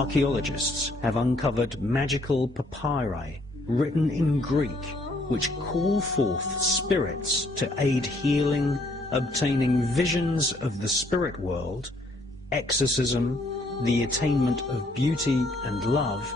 Archaeologists have uncovered magical papyri written in Greek which call forth spirits to aid healing, obtaining visions of the spirit world, exorcism, the attainment of beauty and love,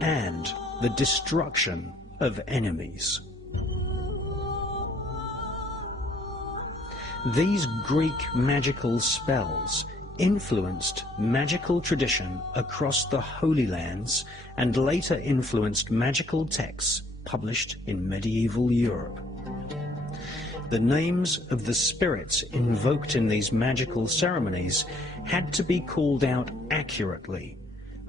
and the destruction of enemies. These Greek magical spells influenced magical tradition across the Holy Lands and later influenced magical texts published in medieval Europe. The names of the spirits invoked in these magical ceremonies had to be called out accurately,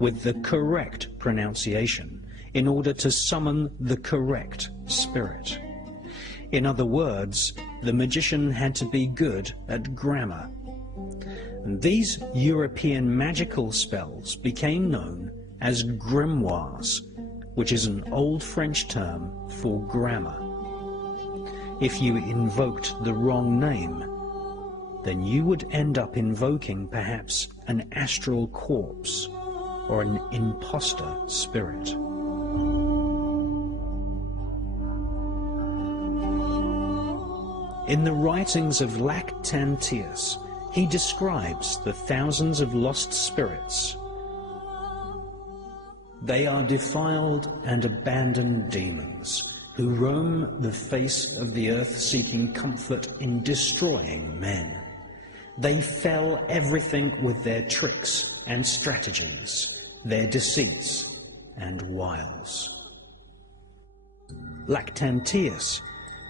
with the correct pronunciation, in order to summon the correct spirit. In other words, the magician had to be good at grammar. And these European magical spells became known as grimoires, which is an old French term for grammar. If you invoked the wrong name, then you would end up invoking perhaps an astral corpse or an imposter spirit. In the writings of Lactantius, he describes the thousands of lost spirits. They are defiled and abandoned demons who roam the face of the earth seeking comfort in destroying men. They fell everything with their tricks and strategies, their deceits and wiles. Lactantius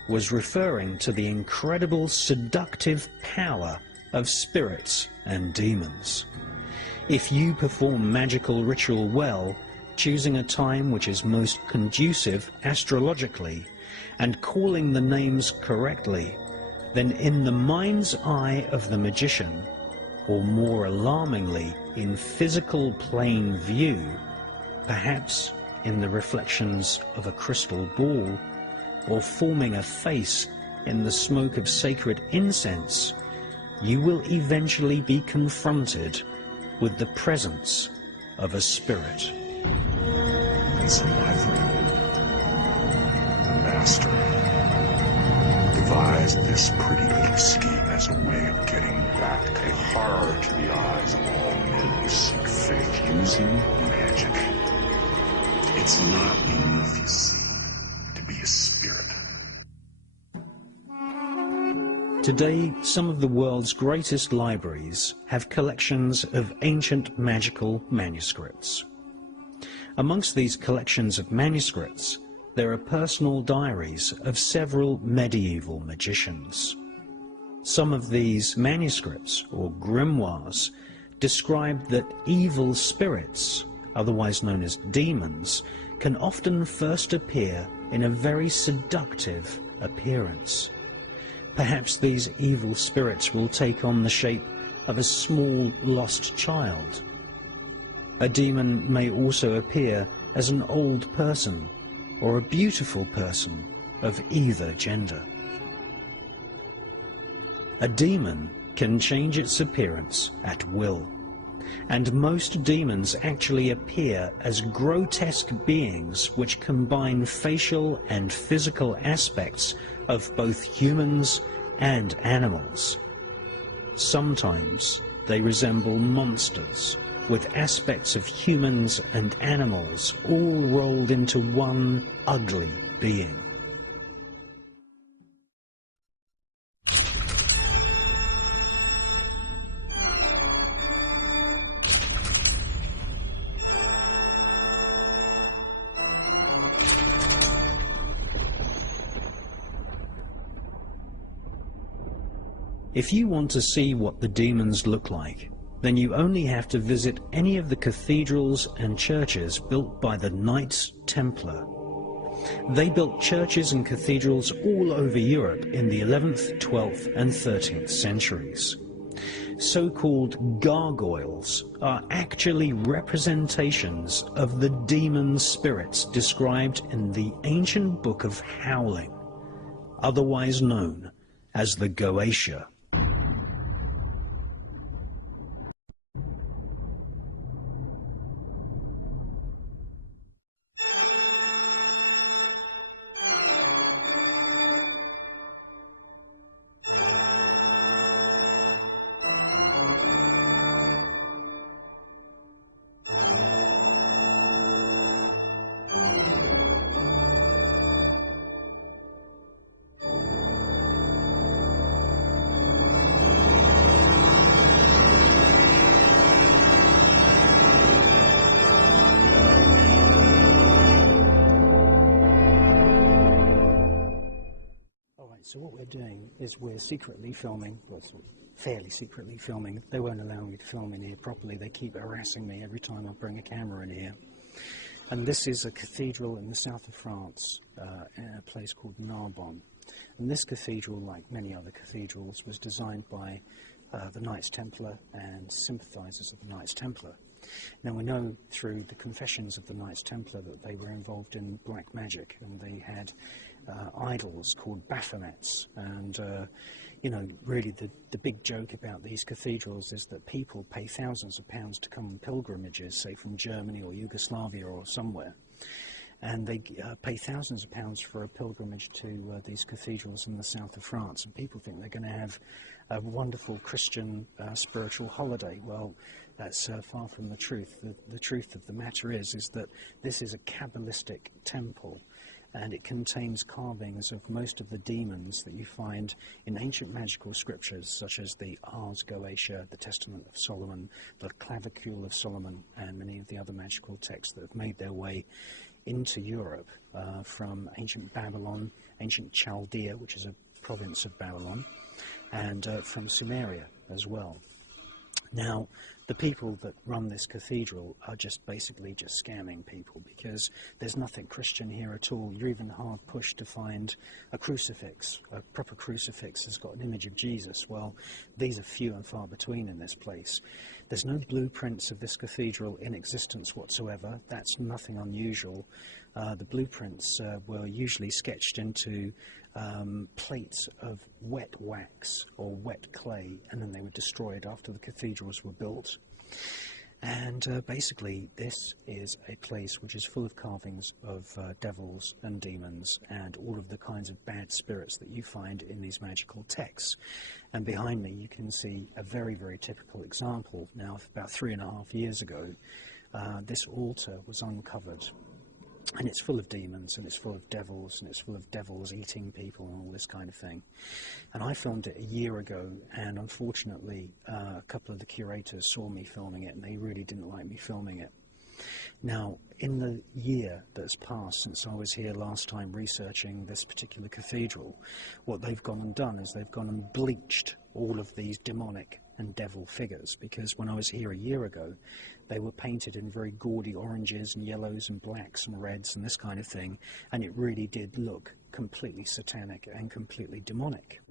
was referring to the incredible seductive power of spirits and demons. If you perform magical ritual well, choosing a time which is most conducive astrologically, and calling the names correctly, then in the mind's eye of the magician, or more alarmingly, in physical plane view, perhaps in the reflections of a crystal ball, or forming a face in the smoke of sacred incense, you will eventually be confronted with the presence of a spirit. And so my friend, the master, devised this pretty little scheme as a way of getting back a horror to the eyes of all men who seek faith using magic. It's not enough, you see, to be a spirit. Today, some of the world's greatest libraries have collections of ancient magical manuscripts. Amongst these collections of manuscripts, there are personal diaries of several medieval magicians. Some of these manuscripts, or grimoires, describe that evil spirits, otherwise known as demons, can often first appear in a very seductive appearance. Perhaps these evil spirits will take on the shape of a small lost child. A demon may also appear as an old person or a beautiful person of either gender. A demon can change its appearance at will, and most demons actually appear as grotesque beings which combine facial and physical aspects of both humans and animals. Sometimes they resemble monsters, with aspects of humans and animals all rolled into one ugly being. If you want to see what the demons look like, then you only have to visit any of the cathedrals and churches built by the Knights Templar. They built churches and cathedrals all over Europe in the 11th, 12th and 13th centuries. So-called gargoyles are actually representations of the demon spirits described in the ancient book of Howling, otherwise known as the Goétie. Right, so what we're doing is we're secretly filming, well, sort of fairly secretly filming. They won't allow me to film in here properly. They keep harassing me every time I bring a camera in here. And this is a cathedral in the south of France, in a place called Narbonne. And this cathedral, like many other cathedrals, was designed by the Knights Templar and sympathisers of the Knights Templar. Now we know through the confessions of the Knights Templar that they were involved in black magic, and they had idols called Baphomets. And you know, really the big joke about these cathedrals is that people pay thousands of pounds to come on pilgrimages, say from Germany or Yugoslavia or somewhere. And they pay thousands of pounds for a pilgrimage to these cathedrals in the south of France, and people think they're going to have a wonderful Christian spiritual holiday. Well, that's far from the truth. The truth of the matter is that this is a Kabbalistic temple, and it contains carvings of most of the demons that you find in ancient magical scriptures, such as the Ars Goetia, the Testament of Solomon, the Clavicule of Solomon, and many of the other magical texts that have made their way into Europe from ancient Babylon, ancient Chaldea, which is a province of Babylon, and from Sumeria as well. Now, the people that run this cathedral are basically just scamming people, because there's nothing Christian here at all. You're even hard pushed to find a crucifix. A proper crucifix has got an image of Jesus. Well, these are few and far between in this place. There's no blueprints of this cathedral in existence whatsoever. That's nothing unusual. The blueprints were usually sketched into plates of wet wax or wet clay, and then they were destroyed after the cathedrals were built. And basically this is a place which is full of carvings of devils and demons and all of the kinds of bad spirits that you find in these magical texts. And behind me you can see a very, very typical example. Now, about 3.5 years ago, this altar was uncovered. And it's full of demons, and it's full of devils, and it's full of devils eating people and all this kind of thing. And I filmed it a year ago, and unfortunately a couple of the curators saw me filming it, and they really didn't like me filming it. Now, in the year that's passed since I was here last time researching this particular cathedral, what they've gone and done is they've gone and bleached all of these demonic and devil figures, because when I was here a year ago, they were painted in very gaudy oranges and yellows and blacks and reds and this kind of thing, and it really did look completely satanic and completely demonic.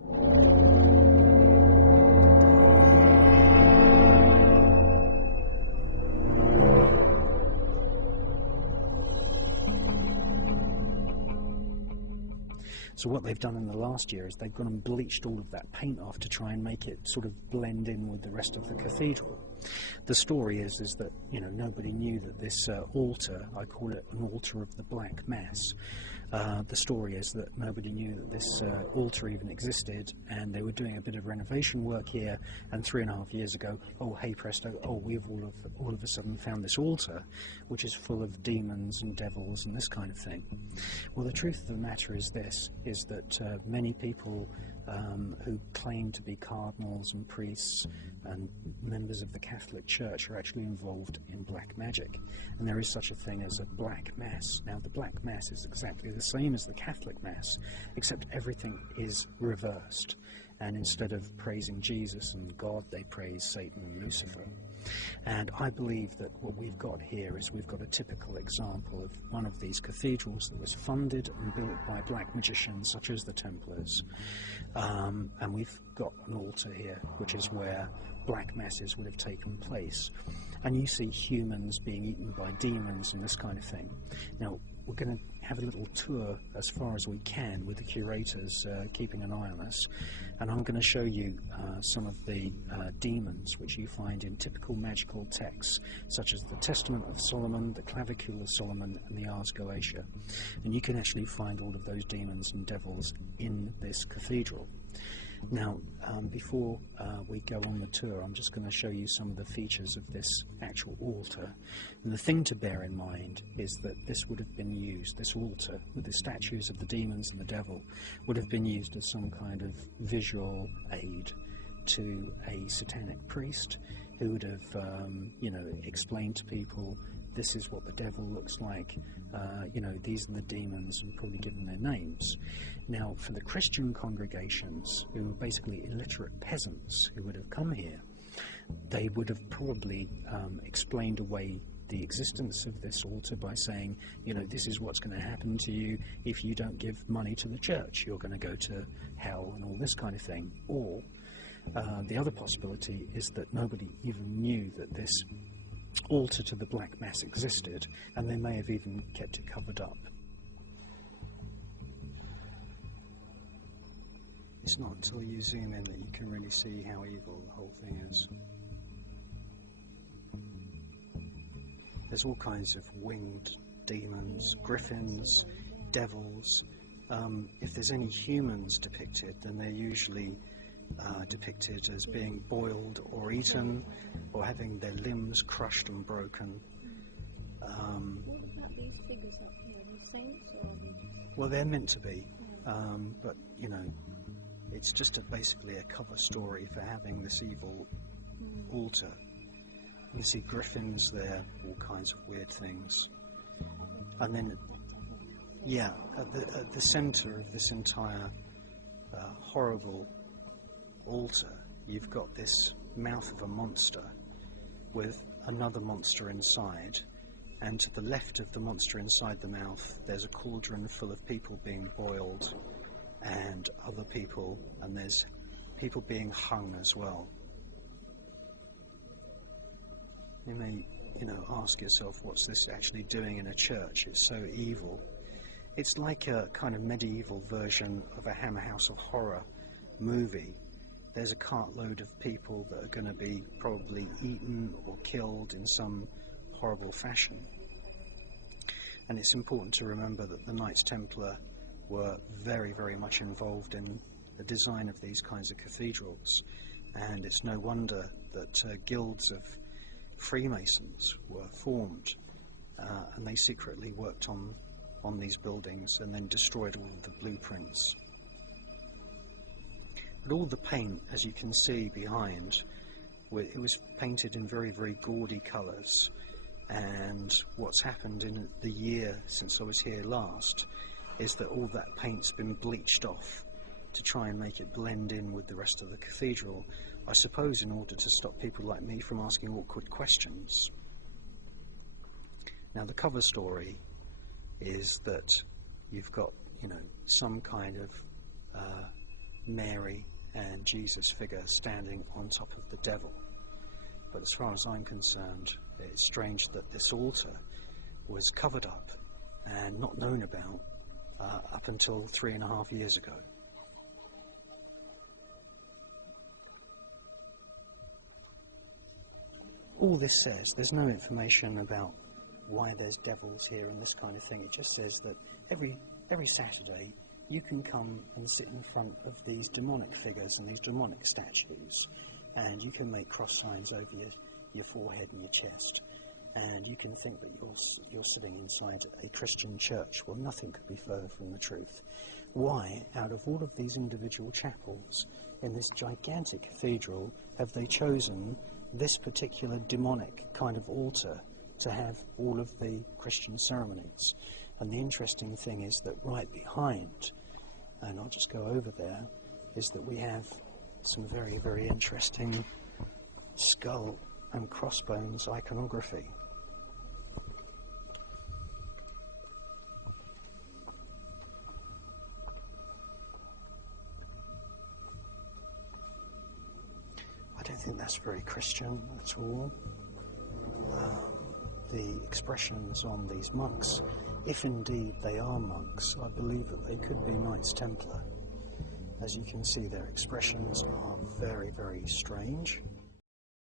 So what they've done in the last year is they've gone and bleached all of that paint off to try and make it sort of blend in with the rest of the cathedral. The story is that, you know, nobody knew that this altar, I call it an altar of the Black Mass. The story is that nobody knew that this altar even existed, and they were doing a bit of renovation work here, and 3.5 years ago, oh hey presto, oh we've all of a sudden found this altar which is full of demons and devils and this kind of thing. Well, the truth of the matter is this, is that many people who claim to be cardinals and priests and members of the Catholic Church are actually involved in black magic, and there is such a thing as a Black Mass. Now, the Black Mass is exactly the same as the Catholic Mass, except everything is reversed, and instead of praising Jesus and God, they praise Satan and Lucifer. And I believe that what we've got here is we've got a typical example of one of these cathedrals that was funded and built by black magicians such as the Templars. And we've got an altar here, which is where black masses would have taken place. And you see humans being eaten by demons and this kind of thing. Now, we're going to have a little tour as far as we can with the curators keeping an eye on us, and I'm going to show you some of the demons which you find in typical magical texts, such as the Testament of Solomon, the Clavicule of Solomon, and the Ars Goetia. And you can actually find all of those demons and devils in this cathedral. Now, before we go on the tour, I'm just going to show you some of the features of this actual altar. And the thing to bear in mind is that this would have been used, this altar, with the statues of the demons and the devil, would have been used as some kind of visual aid to a satanic priest who would have, you know, explained to people this is what the devil looks like, you know, these are the demons, and probably given their names. Now, for the Christian congregations, who were basically illiterate peasants who would have come here, they would have probably explained away the existence of this altar by saying, you know, this is what's going to happen to you if you don't give money to the church. You're going to go to hell and all this kind of thing. Or the other possibility is that nobody even knew that this altar to the Black Mass existed, and they may have even kept it covered up. It's not until you zoom in that you can really see how evil the whole thing is. There's all kinds of winged demons, griffins, devils. If there's any humans depicted, then they're usually depicted as being boiled or eaten, or having their limbs crushed and broken. What about these figures up here? Are they saints or are they just... Well, they're meant to be, but, you know, it's just basically a cover story for having this evil altar. You see griffins there, all kinds of weird things. And then, yeah, at the centre of this entire horrible altar, you've got this mouth of a monster with another monster inside, and to the left of the monster inside the mouth, there's a cauldron full of people being boiled, and other people, and there's people being hung as well. You may, you know, ask yourself, what's this actually doing in a church? It's so evil. It's like a kind of medieval version of a Hammer House of Horror movie. There's a cartload of people that are going to be probably eaten or killed in some horrible fashion. And it's important to remember that the Knights Templar were very, very much involved in the design of these kinds of cathedrals. And it's no wonder that guilds of Freemasons were formed, and they secretly worked on these buildings and then destroyed all of the blueprints. But all the paint, as you can see behind, it was painted in very, very gaudy colours. And what's happened in the year since I was here last is that all that paint's been bleached off to try and make it blend in with the rest of the cathedral, I suppose in order to stop people like me from asking awkward questions. Now, the cover story is that you've got, you know, some kind of Mary and Jesus figure standing on top of the devil. But as far as I'm concerned, it's strange that this altar was covered up and not known about up until 3.5 years ago. All this says, there's no information about why there's devils here and this kind of thing. It just says that every Saturday you can come and sit in front of these demonic figures and these demonic statues, and you can make cross signs over your forehead and your chest, and you can think that you're sitting inside a Christian church. Well, nothing could be further from the truth. Why, out of all of these individual chapels in this gigantic cathedral, have they chosen this particular demonic kind of altar to have all of the Christian ceremonies? And the interesting thing is that right behind, and I'll just go over there, is that we have some very, very interesting skull and crossbones iconography. I don't think that's very Christian at all. The expressions on these monks, if indeed they are monks, I believe that they could be Knights Templar. As you can see, their expressions are very, very strange.